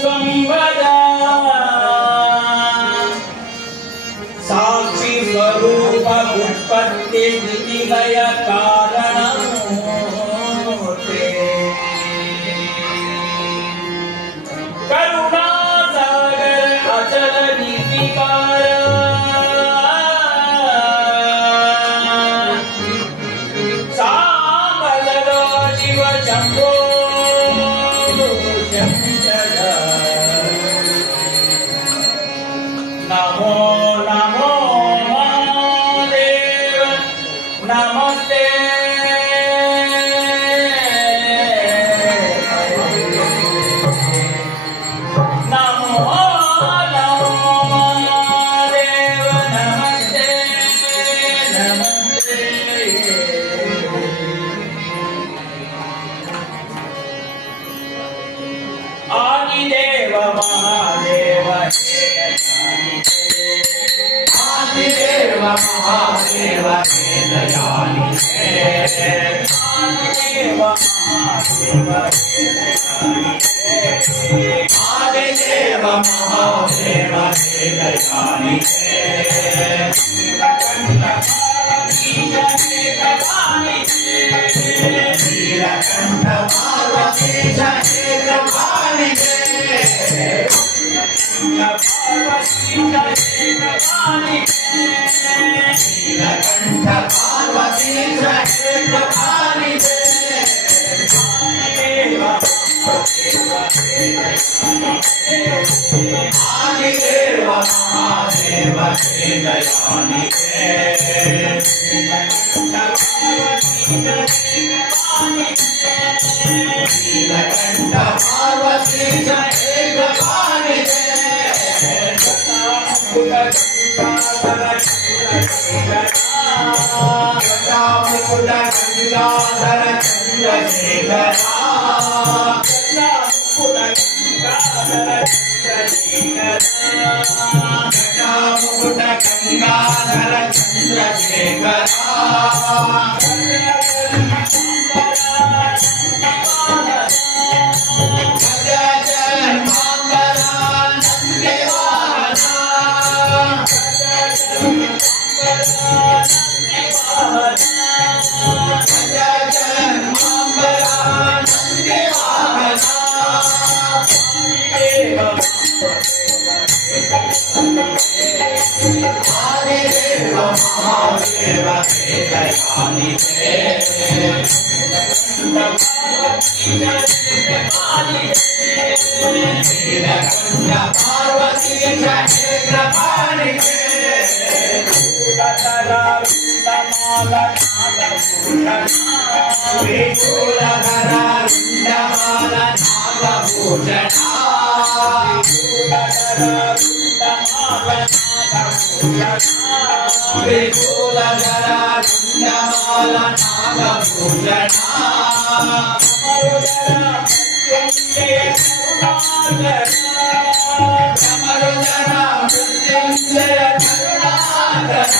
स्वंवरा साक्षी स्वरूप उत्पत्ति स्थिति लय कारणमूर्ते करुणा सागर अचल निर्विकार सामदलो शिव शंभो नमो नमो देव नमस्ते नमो नमो देव नमस्ते नमस्ते आदिदेव महादेव आदिदेव महादेव हे दयाली आदिदेव महादेव हे दयाली आदिदेव महादेव हे दयाली नीलकंठ पार्वती जय कृपाली नीलकंठ पार्वती जय कृपाली आदिदेव महादेव हे दयाली नीलकंठ पार्वती जय कृपाली मुकुट गंगाधर आदिदेव महादेव हे दयाली नीलकंठ पार्वती जय कृपाली विपुलधरा रुंडमाला नागभूषणा विपुलधरा रुंडमाला नागभूषणा कमरुदरा मृत्युंजय करुणाकरा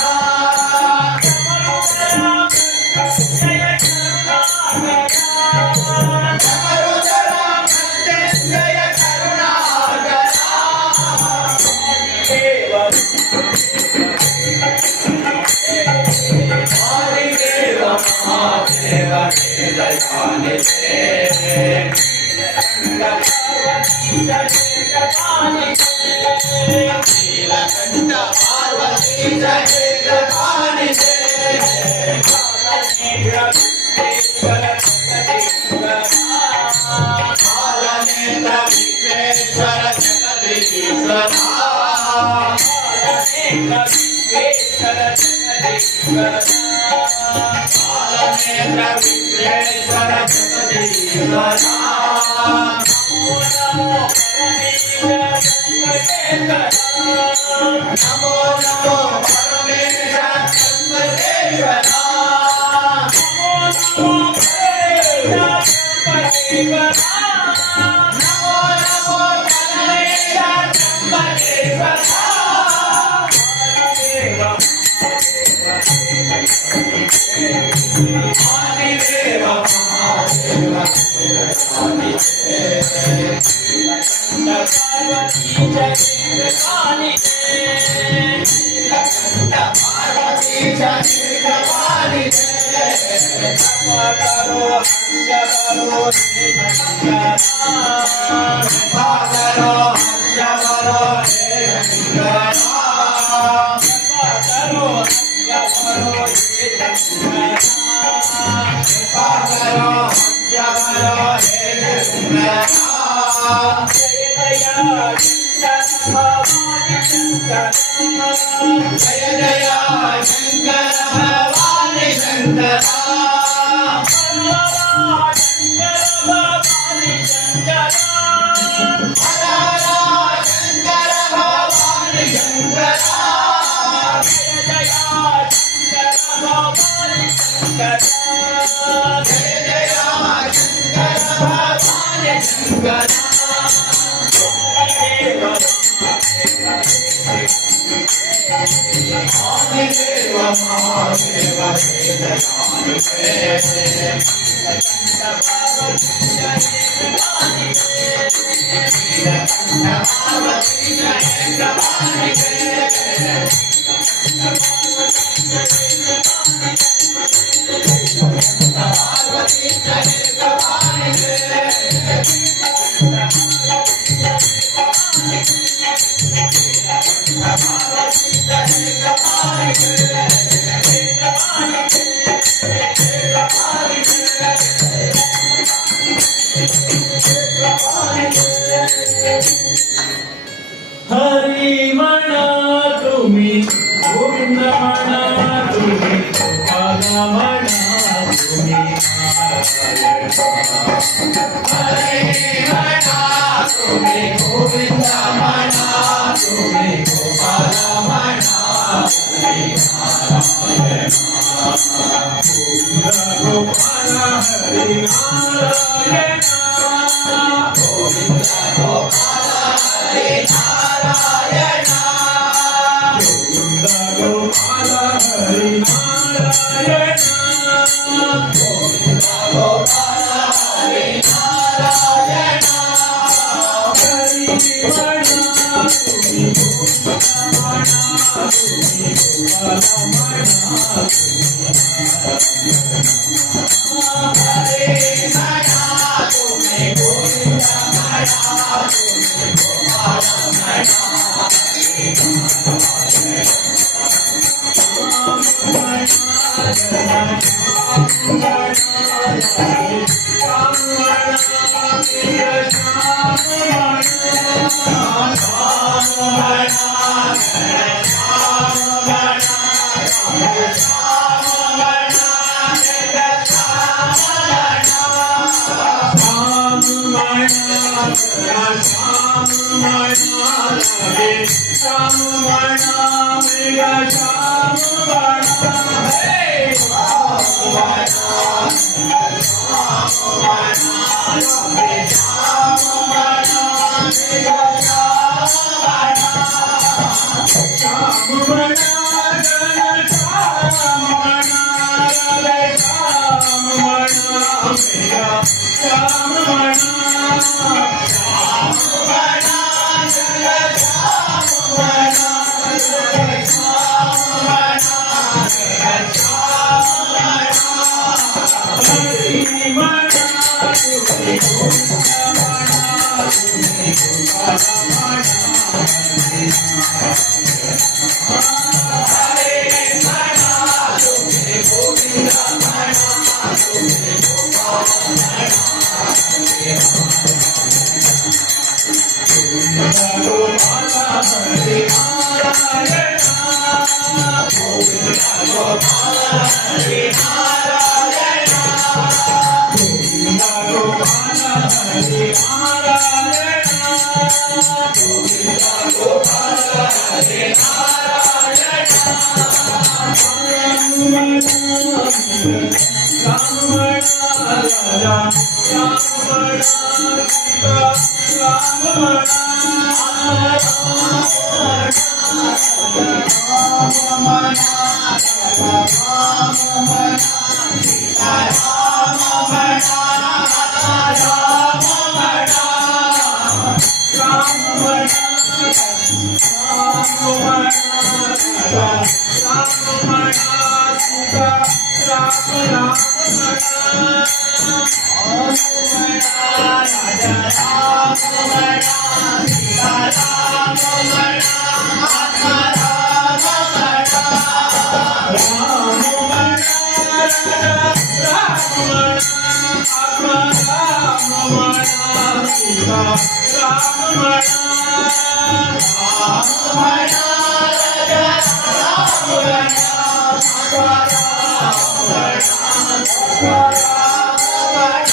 आदिदेव महादेव हे दयाली नीलकंठ पार्वती जय कृपाली कालनेत्र विश्वेश्वर जगदीश्वर कालनेत्र विश्वेश्वर जगदीश्वर नमो नमो परमेश्वर जगदीश्वर नमो नमो परमेश्वर जगदीश्वर आदिदेव महादेव हरी म्हणा तुम्ही गोविंद म्हणा तुम्ही गोपाला म्हणा तुम्ही हरी म्हणा तुम्ही गोविंद म्हणा तुम्ही गोपाला म्हणा तुम्ही गोपाला हरी नारायण गोविंद गोपाला हरी नारायण गोविंद गोपाला हरी नारायण गोविंद गोपाला हरी नारायण हरी म्हणा तुम्ही गोविंद म्हणा तुम्ही गोपाला म्हणा हरे म्हणा तुम्ही गोविंद म्हणा तुम्ही गोपाला Ram राम म्हणा सीता राम म्हणा आत्मा राम म्हणा राम म्हणा राम म्हणा आत्मा राम म्हणा सीता राम म्हणा राम म्हणा राम म्हणा आत्मा राम म्हणा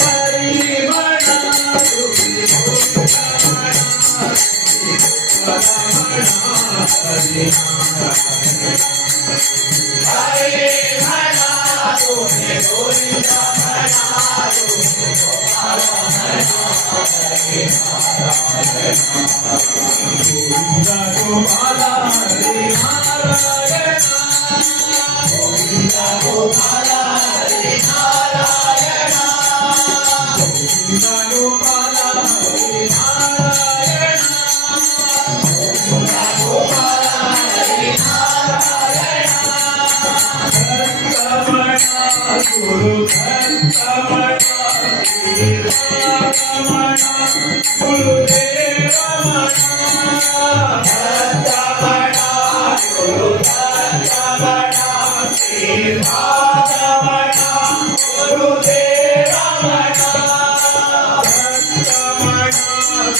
हरी म्हणा तुम्ही हरे म्हणा तुम्ही गोविंद म्हणा तुम्ही गोपाल म्हणा हरे गोविंद गोपाल हरी नारायण गोविंद गोपाल हरे नारायण गोविंद गोपाल हरी नारायण गोविंद गोपाल हरे नारायण दत्तमणा गुरु दत्तमणा श्रीरामणा गुरुदेव मणा दत्तमणा गुरु दत्तमणा श्रीपादमणा गुरुदेव मणा दत्तमणा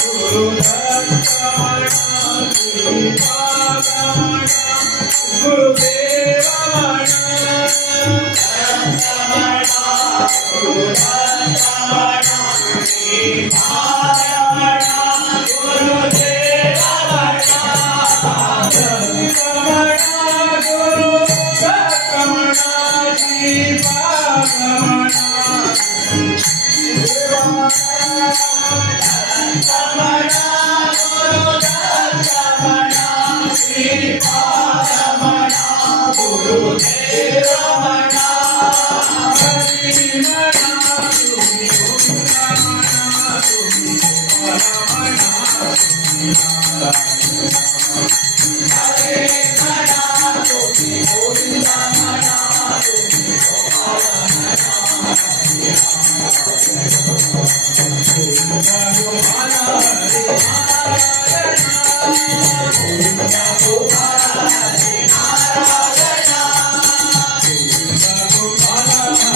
गुरु दत्तमणा श्रीपादमणा गुरुदेव मणा दत्तमणा गुरु दत्तमणा श्रीपादमणा गुरुदेव मणा दत्तमणा गुरु दत्तमणा श्रीपादमणा दत्तमणा गुरु दत्तमणा श्रीपादमणा गुरुदेव मणा हरी म्हणा तुम्ही गोविंद म्हणा तुम्ही गोपाल म्हणा हरे म्हणा तुम्ही गोविंद म्हणा तुम्ही गोपाल म्हणा गोपाल हरी नारायण गोविंद गोपाल हरे नारायण गोपाल हरी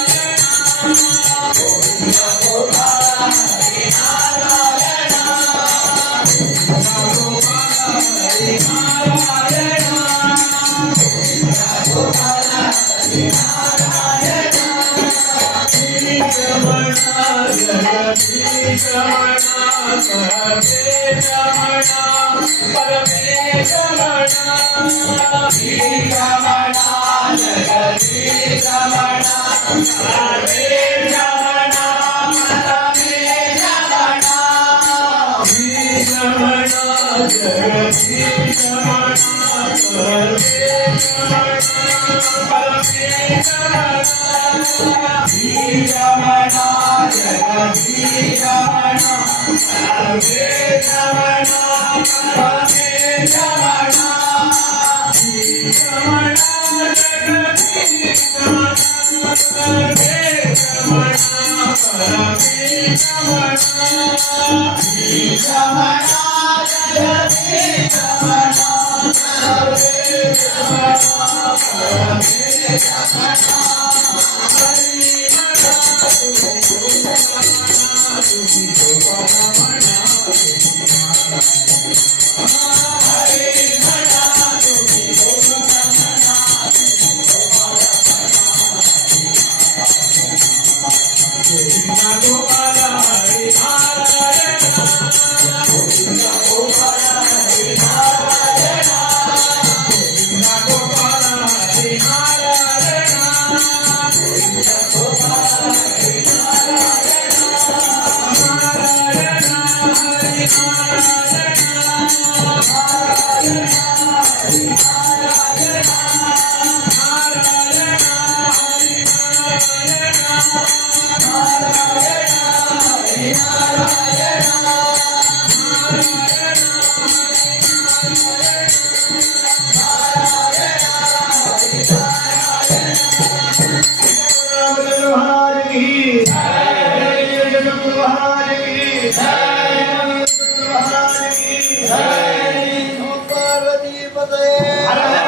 नारायण गोविंद गोपाल हरे नारायण गोपाल हरी नारायण गोपाल हरे नारायण रमणा जगदीश रमणा सर्वेश रमणा परमेश रमणा रमणा जगदीश रमणा सर्वेश रमणा परमेश रमणा रमणा जगदीश रमणा सर्वेश रमणा परमेश रमणा रमणा जगदीश रमणा सर्वेश रमणा परमेश रमणा रमणा जगदीश रमणा सर्वेश रमणा परमेश रमणा रमणा जगदीश रमणा सर्वेश रमणा परमेश रमणा हरे म्हणा तुम्ही गोविंद म्हणा तुम्ही गोपाल गोपाल हरी नारायण गोविंद गोपाल हरे नारायण गोपाल हरी नारायण गोविंद गोपाल हरे नारायण नारायण हरी महाराज की पतये हर हर